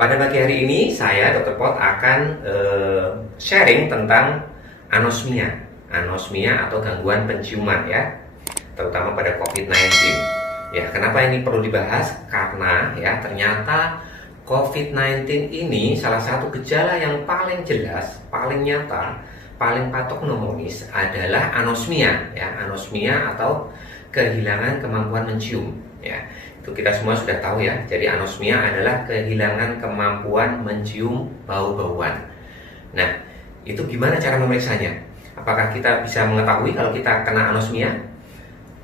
Pada pagi hari ini saya Dr. Pot akan sharing tentang anosmia. Anosmia atau gangguan penciuman ya, terutama pada COVID-19. Ya, kenapa ini perlu dibahas? Karena ya ternyata COVID-19 ini salah satu gejala yang paling jelas, paling nyata, paling patognomonis adalah anosmia ya, anosmia atau kehilangan kemampuan mencium ya. Itu kita semua sudah tahu ya. Jadi anosmia adalah kehilangan kemampuan mencium bau-bauan. Nah, itu gimana cara memeriksanya? Apakah kita bisa mengetahui kalau kita kena anosmia?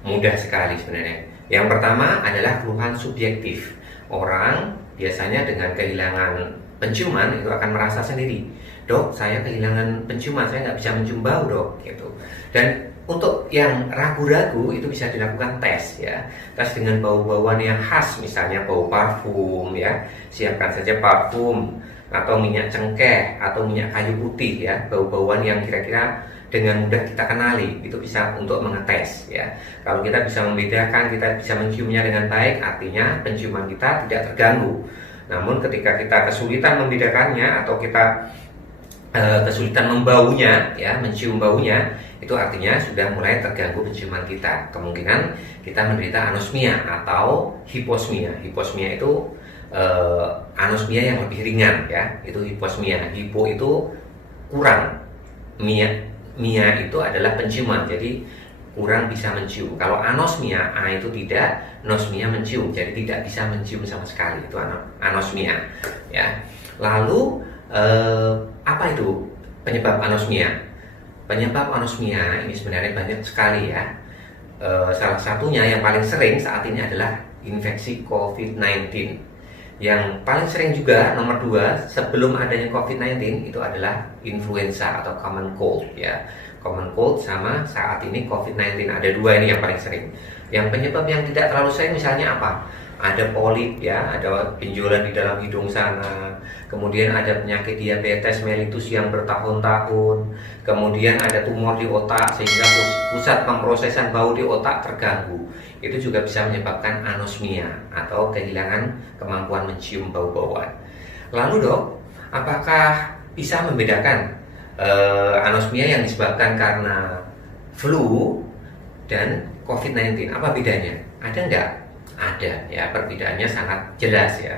Mudah sekali sebenarnya. Yang pertama adalah keluhan subjektif. Orang biasanya dengan kehilangan penciuman itu akan merasa sendiri, "Dok, saya kehilangan penciuman, saya nggak bisa mencium bau, Dok." Gitu. Dan untuk yang ragu-ragu itu bisa dilakukan tes ya. Tes dengan bau-bauan yang khas, misalnya bau parfum ya. Siapkan saja parfum atau minyak cengkeh atau minyak kayu putih ya. Bau-bauan yang kira-kira dengan mudah kita kenali, itu bisa untuk mengetes ya. Kalau kita bisa membedakan, kita bisa menciumnya dengan baik, artinya penciuman kita tidak terganggu. Namun ketika kita kesulitan membedakannya atau kita kesulitan membaunya ya, mencium baunya, itu artinya sudah mulai terganggu penciuman kita. Kemungkinan kita menderita anosmia atau hiposmia. Hiposmia itu anosmia yang lebih ringan ya, itu hiposmia. Hipo itu kurang, mia itu adalah penciuman, jadi kurang bisa mencium. Kalau anosmia, itu tidak, nosmia mencium, jadi tidak bisa mencium sama sekali, itu anosmia ya. Lalu apa itu penyebab anosmia? Penyebab anosmia ini sebenarnya banyak sekali ya. Salah satunya yang paling sering saat ini adalah infeksi COVID-19. Yang paling sering juga nomor 2 sebelum adanya COVID-19 itu adalah influenza atau common cold ya. Common cold sama saat ini COVID-19, ada 2 ini yang paling sering. Yang penyebab yang tidak terlalu sering misalnya apa? Ada polip ya, ada benjolan di dalam hidung sana, kemudian ada penyakit diabetes mellitus yang bertahun-tahun, kemudian ada tumor di otak sehingga pusat pemrosesan bau di otak terganggu. Itu juga bisa menyebabkan anosmia atau kehilangan kemampuan mencium bau-bauan. Lalu Dok, apakah bisa membedakan anosmia yang disebabkan karena flu dan COVID-19? Apa bedanya? Ada enggak? Ada ya, perbedaannya sangat jelas ya.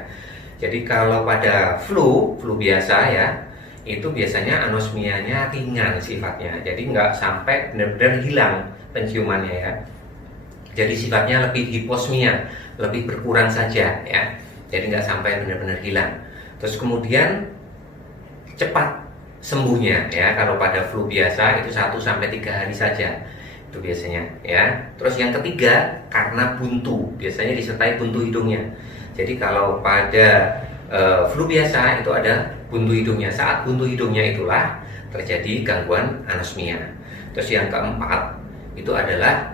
Jadi kalau pada flu biasa ya, itu biasanya anosmianya ringan sifatnya. Jadi nggak sampai benar-benar hilang penciumannya ya. Jadi sifatnya lebih hiposmia, lebih berkurang saja ya. Jadi nggak sampai benar-benar hilang. Terus kemudian cepat sembuhnya ya. Kalau pada flu biasa itu 1-3 hari saja, itu biasanya ya. Terus yang ketiga karena buntu, biasanya disertai buntu hidungnya. Jadi kalau pada flu biasa itu ada buntu hidungnya. Saat buntu hidungnya itulah terjadi gangguan anosmia. Terus yang keempat itu adalah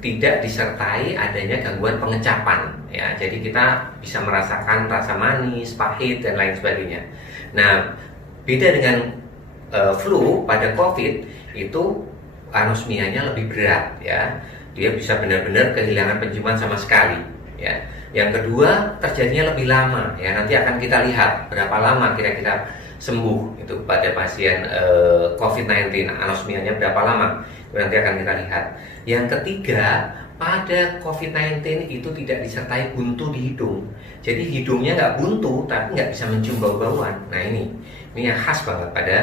tidak disertai adanya gangguan pengecapan ya. Jadi kita bisa merasakan rasa manis, pahit dan lain sebagainya. Nah, beda dengan flu, pada COVID itu anosmianya lebih berat ya. Dia bisa benar-benar kehilangan penciuman sama sekali ya. Yang kedua, terjadinya lebih lama ya. Nanti akan kita lihat berapa lama kira-kira sembuh itu pada pasien COVID-19, anosmianya berapa lama, itu nanti akan kita lihat. Yang ketiga, pada COVID-19 itu tidak disertai buntu di hidung. Jadi hidungnya nggak buntu tapi nggak bisa mencium bau-bauan. Nah ini yang khas banget pada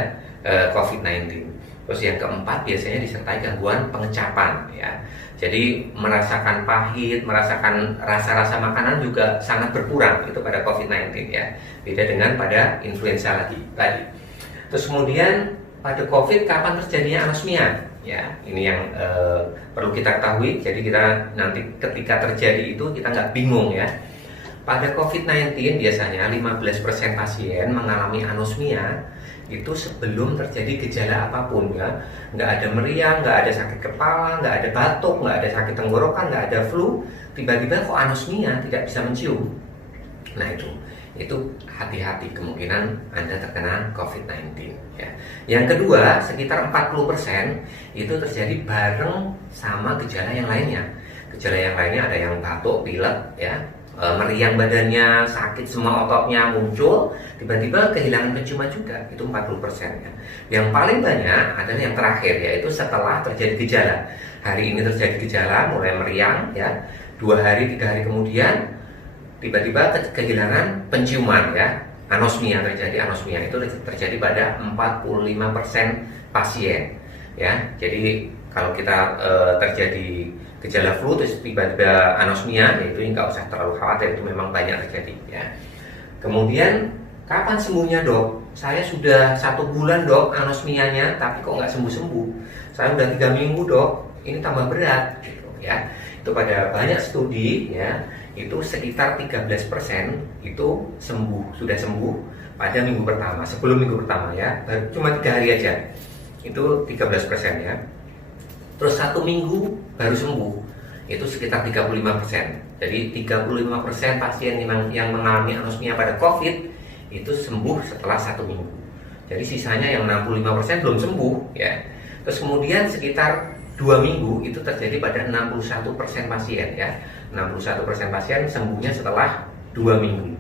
COVID-19. Terus yang keempat biasanya disertai gangguan pengecapan ya. Jadi merasakan pahit, merasakan rasa-rasa makanan juga sangat berkurang itu pada COVID-19 ya. Beda dengan pada influenza tadi. Terus kemudian pada COVID kapan terjadinya anosmia? Ya, ini yang perlu kita ketahui. Jadi kita nanti ketika terjadi itu kita nggak bingung ya. Pada COVID-19 biasanya 15% pasien mengalami anosmia itu sebelum terjadi gejala apapun ya. Nggak ada meriang, nggak ada sakit kepala, nggak ada batuk, nggak ada sakit tenggorokan, nggak ada flu, tiba-tiba kok anosmia, tidak bisa mencium. Nah itu hati-hati, kemungkinan Anda terkena COVID-19 ya. Yang kedua, sekitar 40% itu terjadi bareng sama gejala yang lainnya. Gejala yang lainnya ada yang batuk, pilek ya, meriang badannya, sakit semua ototnya muncul, tiba-tiba kehilangan penciuman juga, itu 40% ya. Yang paling banyak adalah yang terakhir, yaitu setelah terjadi gejala. Hari ini terjadi gejala, mulai meriang ya, 2 hari, 3 hari kemudian tiba-tiba kehilangan penciuman ya, anosmia terjadi. Anosmia itu terjadi pada 45% pasien ya. Jadi kalau kita terjadi gejala flu terus tiba-tiba anosmia, itu nggak usah terlalu khawatir, itu memang banyak terjadi ya. Kemudian kapan sembuhnya dok? Saya sudah 1 bulan dok anosmianya, tapi kok nggak sembuh-sembuh. Saya udah 3 minggu dok, ini tambah berat gitu ya. Itu pada banyak studi ya, itu sekitar 13% itu sudah sembuh pada minggu pertama, sebelum minggu pertama ya, cuma 3 hari aja, itu 13% ya. Terus 1 minggu baru sembuh, itu sekitar 35%. Jadi 35% pasien yang mengalami anosmia pada COVID itu sembuh setelah 1 minggu. Jadi sisanya yang 65% belum sembuh ya. Terus kemudian sekitar 2 minggu itu terjadi pada 61% pasien ya. 61% pasien sembuhnya setelah 2 minggu.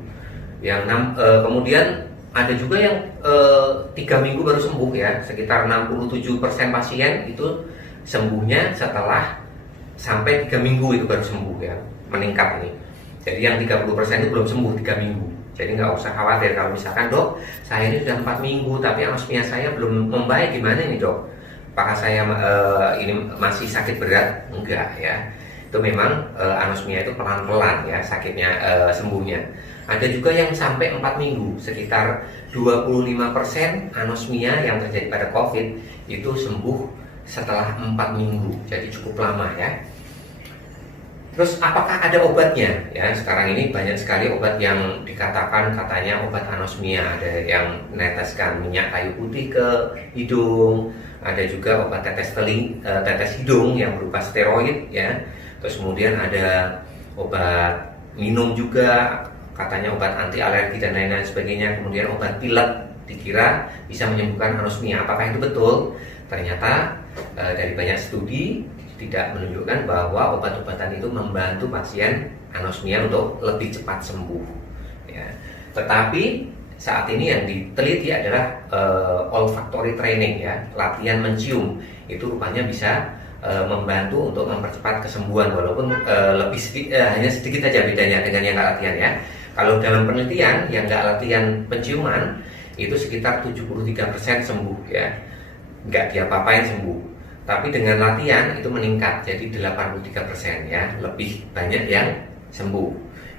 Kemudian ada juga yang 3 minggu baru sembuh ya. Sekitar 67% pasien itu sembuhnya setelah sampai 3 minggu itu baru sembuh ya, meningkat ini. Jadi yang 30% itu belum sembuh 3 minggu. Jadi nggak usah khawatir kalau misalkan dok, saya ini sudah 4 minggu tapi anosmia saya belum membaik, gimana ini dok? Apakah saya ini masih sakit berat? Enggak ya. Itu memang anosmia itu pelan-pelan ya sakitnya, sembuhnya. Ada juga yang sampai 4 minggu, sekitar 25% anosmia yang terjadi pada COVID itu sembuh setelah 4 minggu, jadi cukup lama ya. Terus apakah ada obatnya? Ya, sekarang ini banyak sekali obat yang dikatakan katanya obat anosmia. Ada yang meneteskan minyak kayu putih ke hidung, ada juga obat tetes hidung yang berupa steroid ya. Terus kemudian ada obat minum juga, katanya obat anti alergi dan lain-lain sebagainya. Kemudian obat pilek dikira bisa menyembuhkan anosmia. Apakah itu betul? Ternyata dari banyak studi tidak menunjukkan bahwa obat-obatan itu membantu pasien anosmia untuk lebih cepat sembuh ya. Tetapi saat ini yang diteliti adalah olfactory training ya, latihan mencium. Itu rupanya bisa membantu untuk mempercepat kesembuhan, walaupun hanya sedikit saja bedanya dengan yang nggak latihan ya. Kalau dalam penelitian yang nggak latihan penciuman itu sekitar 73% sembuh ya, nggak diapa-apain sembuh. Tapi dengan latihan itu meningkat jadi 83% ya, lebih banyak yang sembuh.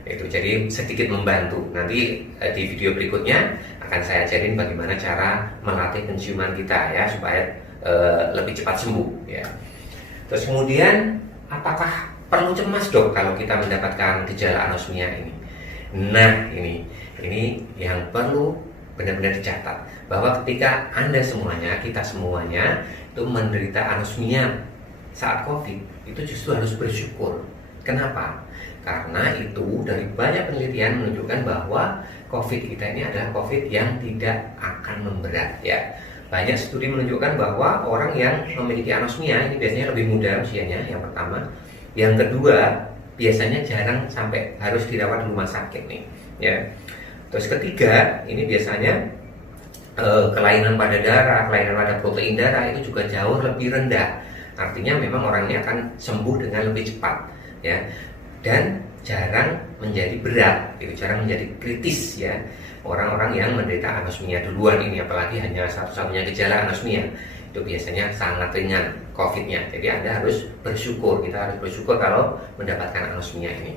Itu jadi sedikit membantu. Nanti di video berikutnya akan saya ajarin bagaimana cara melatih penciuman kita ya supaya lebih cepat sembuh ya. Terus kemudian apakah perlu cemas dok kalau kita mendapatkan gejala anosmia ini? Nah ini yang perlu benar-benar dicatat, bahwa ketika Anda semuanya, kita semuanya itu menderita anosmia saat COVID, itu justru harus bersyukur. Kenapa? Karena itu dari banyak penelitian menunjukkan bahwa COVID kita ini adalah COVID yang tidak akan memberat ya. Banyak studi menunjukkan bahwa orang yang memiliki anosmia ini biasanya lebih muda usianya, yang pertama. Yang kedua, biasanya jarang sampai harus dirawat di rumah sakit nih ya. Terus ketiga, ini biasanya kelainan pada darah, kelainan pada protein darah itu juga jauh lebih rendah. Artinya memang orang ini akan sembuh dengan lebih cepat ya. Dan jarang menjadi berat, itu jarang menjadi kritis ya. Orang-orang yang menderita anosmia duluan ini, apalagi hanya satu-satunya gejala anosmia, itu biasanya sangat ringan COVID-nya. Jadi Anda harus bersyukur, kita harus bersyukur kalau mendapatkan anosmia ini.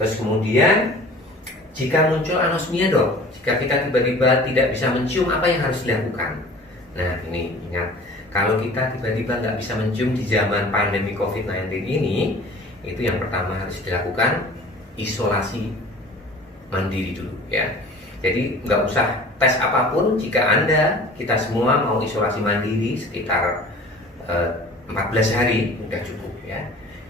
Terus kemudian jika muncul anosmia dok, jika kita tiba-tiba tidak bisa mencium, apa yang harus dilakukan? Nah ini ingat, kalau kita tiba-tiba nggak bisa mencium di zaman pandemi COVID-19 ini, itu yang pertama harus dilakukan isolasi mandiri dulu ya. Jadi nggak usah tes apapun, jika kita semua mau isolasi mandiri sekitar 14 hari udah cukup ya.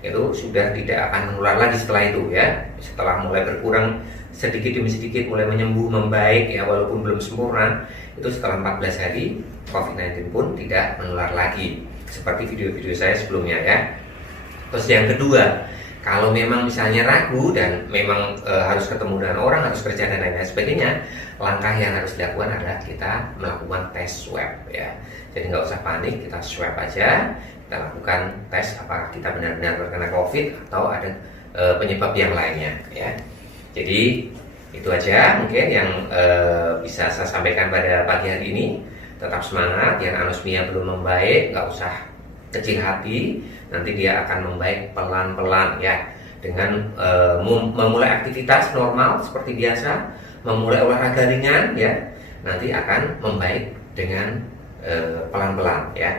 Itu sudah tidak akan menular lagi setelah itu ya. Setelah mulai berkurang sedikit demi sedikit, mulai menyembuh, membaik ya, walaupun belum sempurna, itu setelah 14 hari COVID-19 pun tidak menular lagi, seperti video-video saya sebelumnya ya. Terus yang kedua, Kalau memang misalnya ragu dan memang harus ketemu dengan orang, harus kerja dan lain-lain sebagainya, langkah yang harus dilakukan adalah kita melakukan tes swab ya. Jadi nggak usah panik, kita swab aja, kita lakukan tes apakah kita benar-benar terkena COVID atau ada penyebab yang lainnya ya. Jadi itu aja mungkin yang bisa saya sampaikan pada pagi hari ini. Tetap semangat, yang anosmia belum membaik nggak usah kecil hati, nanti dia akan membaik pelan-pelan ya, dengan memulai aktivitas normal seperti biasa, memulai olahraga ringan ya, nanti akan membaik dengan pelan-pelan ya.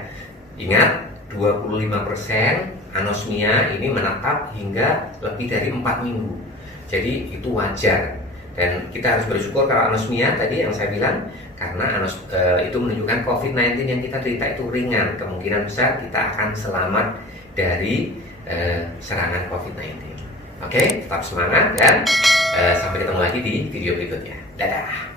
Ingat, 25% anosmia ini menetap hingga lebih dari 4 minggu, jadi itu wajar. Dan kita harus bersyukur kalau anosmia tadi yang saya bilang, karena itu menunjukkan COVID-19 yang kita derita itu ringan, kemungkinan besar kita akan selamat dari serangan COVID-19. Oke, tetap semangat dan sampai ketemu lagi di video berikutnya. Dadah.